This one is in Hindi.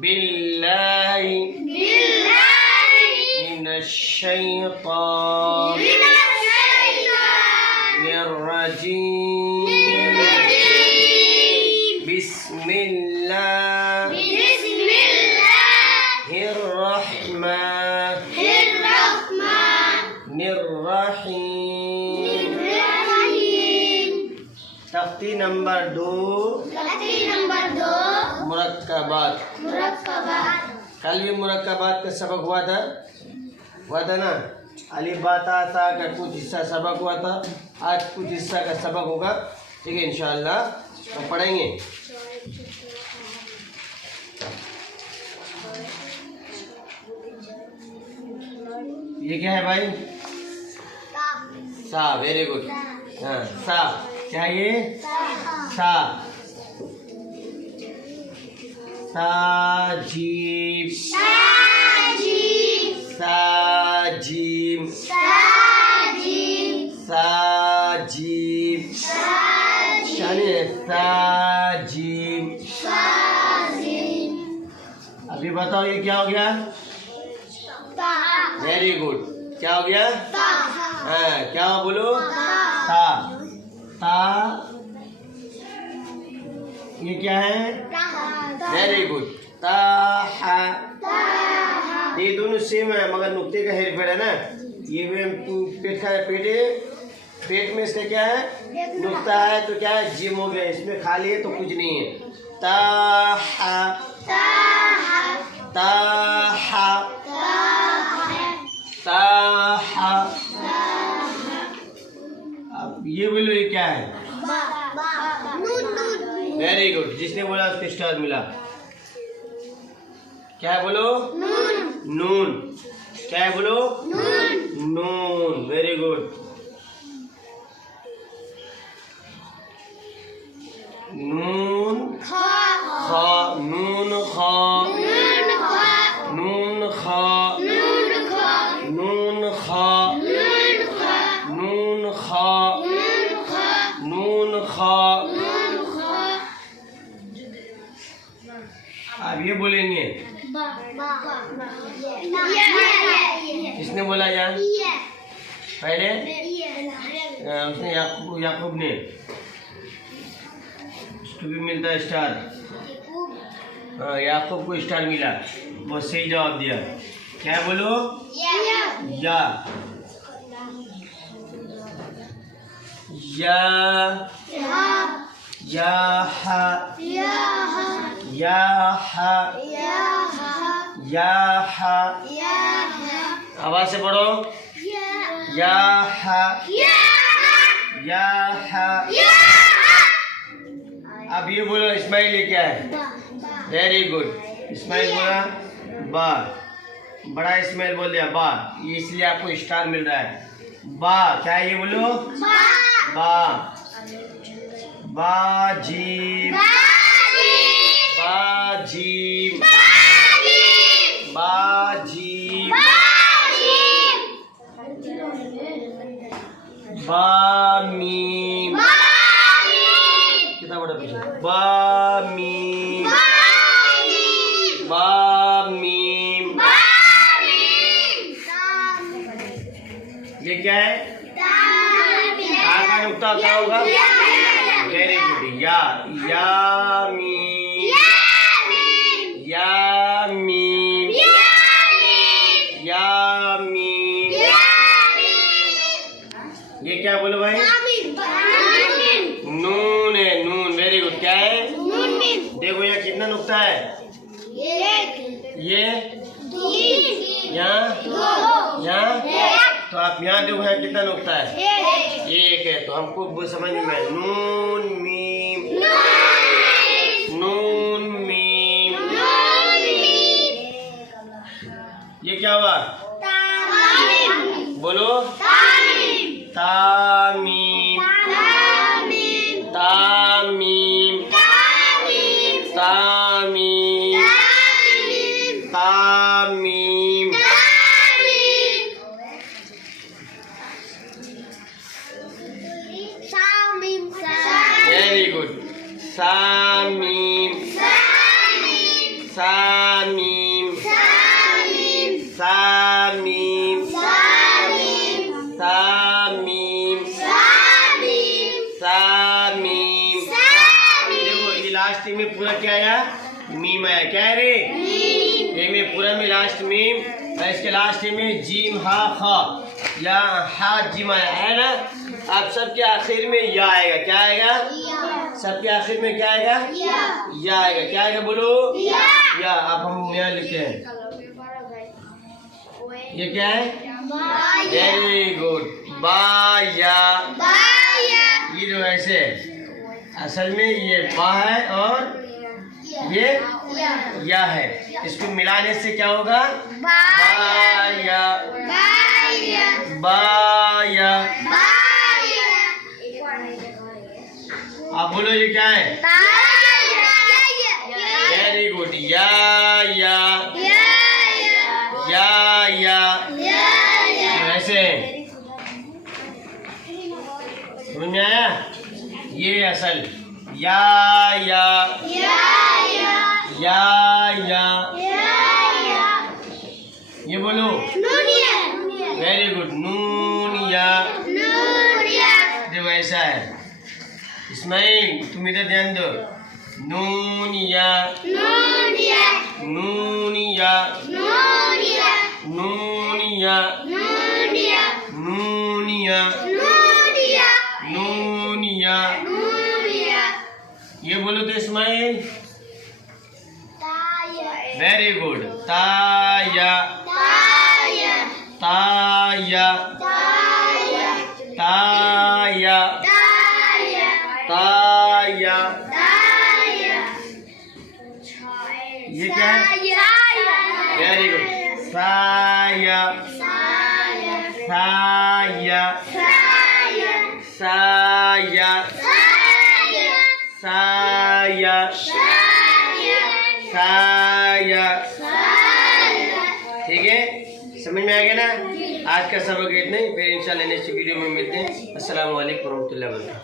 बिल्लाहि मिनश शैतानिर रजीम बिस्मिल्लाहिर रहमानिर रहीम। तख्ती नंबर 2 मुरक्कबात। कल भी मुरक्कबात का सबक हुआ था ना। अलिफ बा ता सा का कुछ हिस्सा सबक हुआ था, आज कुछ हिस्सा का सबक होगा। ठीक है, इंशाअल्लाह तो पढ़ेंगे। ये क्या है भाई? सा। Very good. हाँ, सा क्या है ये? सा। साजीम साजीम साजीम साजीम। अभी बताओ ये क्या हो गया? Very good. क्या हो गया? हाँ, क्या हो बोलो? ता। ता ये क्या है? Very good. ताहा। ये दोनों सेम है मगर नुक्ते का हेरफेर है ना। ये पेट का पेट है, पेट में इसका क्या है? नुक्ता है तो क्या है? जिम हो गया। इसमें खाली है तो कुछ नहीं है। ताहा ताहा ताहा। अब ये बोलो ये क्या है? Very good. जिसने बोला उसको स्टार मिला। क्या है बोलो? नून। क्या है बोलो? नून। Very good. नून खा। नून खा। नून खा। नून खा। नून खा। नून खा। अब ये बोलेंगे। किसने बोला यार? पहले उसने याकूब ने। उसको भी मिलता है स्टार। हाँ, याकूब को स्टार मिला, वो सही जवाब दिया। क्या बोलो? या। या या हा या हा या हा। आवाज से पढ़ो। या हा या हा। अब ये बोलो इस्माइल ये क्या है? Very good. इस्माइल बोला बा। बड़ा इस्माइल बोल दिया बा, ये इसलिए आपको स्टार मिल रहा है। बा क्या है ये बोलो? बा। बाजीम बाजीम बाजीम बामीम। कितना बड़ा पीछे? बामीम बामीम। ये क्या है? का नुक्ता क्या होगा? Very good. या या मीम या मीम या मीम। ये क्या बोलो भाई? नून है। नून। Very good. क्या है? देखो यहाँ कितना नुक्ता है? ये यहाँ तो आप यहाँ देखो यहाँ कितना नुक्ता है? एक है। तो हमको समझ में आए। नून मीम नून मीम। ये क्या हुआ? बोलो। तामीम तामीम तामीम तामीम। Very good. सामीम में पूरा क्या आया? मीम आया। क्या है रे? ए में पूरा में लास्ट मीम और इसके लास्ट में जीम हा खा या हा जिम आया है ना। अब सबके आखिर में या आएगा। क्या आएगा? सबके आखिर में क्या आएगा? या आएगा। क्या आएगा बोलो? या। अब हम नया लिखते हैं। ये क्या है? Very good. बाया। ये जो ऐसे असल में ये बा है और ये या है। इसको मिलाने से क्या होगा? बाया। बाया। आप बोलो ये क्या है? Very good. या ऐसे समझ में आया? ये असल या ये बोलो। Very good. नून या। देखो ऐसा है। इस्माइल तुम इधर ध्यान दो। नून या। नून या। नून या। नून या। नून या। ये बोलो तो इस्माइल। Very good. ताया। ताया। ताया। ताया। ये क्या है? Very good. साया। साया। साया। साया। साया। ठीक है, समझ में आ गया ना? आज का सबक इतना ही। फिर इंशाल्लाह नेक्स्ट वीडियो में मिलते हैं। अस्सलाम वालेकुम रहमतुल्लाहि व बरकातहू।